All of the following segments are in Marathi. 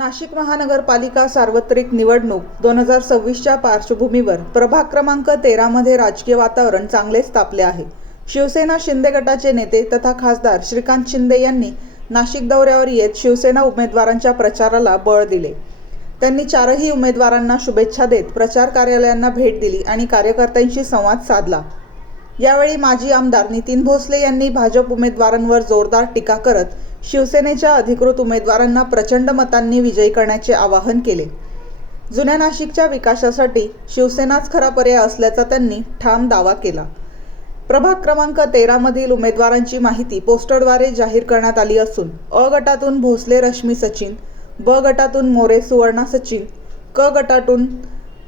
नाशिक महानगरपालिका सार्वत्रिक निवडणूक 2026च्या पार्श्वभूमीवर प्रभाग क्रमांक 13 मध्ये राजकीय वातावरण चांगलेच तापले आहे। शिवसेना शिंदे गटाचे नेते तथा खासदार श्रीकांत शिंदे यांनी नाशिक दौऱ्यावर येत शिवसेना उमेदवारांच्या प्रचाराला बळ दिले। त्यांनी चारही उमेदवारांना शुभेच्छा देत प्रचार कार्यालयांना भेट दिली आणि कार्यकर्त्यांशी संवाद साधला। यावेळी माजी आमदार नितीन भोसले यांनी भाजप उमेदवारांवर जोरदार टीका करत शिवसेनेच्या अधिकृत उमेदवारांना प्रचंड मतांनी विजयी करण्याचे आवाहन केले। जुन्या नाशिकच्या विकासासाठी शिवसेनाच खरा पर्याय असल्याचा त्यांनी ठाम दावा केला। प्रभाग क्रमांक 13 मधील उमेदवारांची माहिती पोस्टरद्वारे जाहीर करण्यात आली असून अ गटातून भोसले रश्मी सचिन, ब गटातून मोरे सुवर्णा सचिन, क गटातून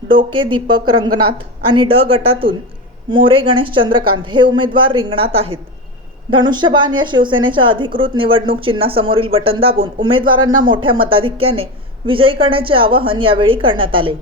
डोके दीपक रंगनाथ आणि ड गटातून मोरे गणेश चंद्रकांत हे उमेदवार रिंगणात आहेत। धनुष्यबाण या शिवसेनेच्या अधिकृत निवडणूक चिन्हासमोरील बटन दाबून उमेदवारांना मोठ्या मताधिक्याने विजयी करण्याचे आवाहन यावेळी करण्यात आले।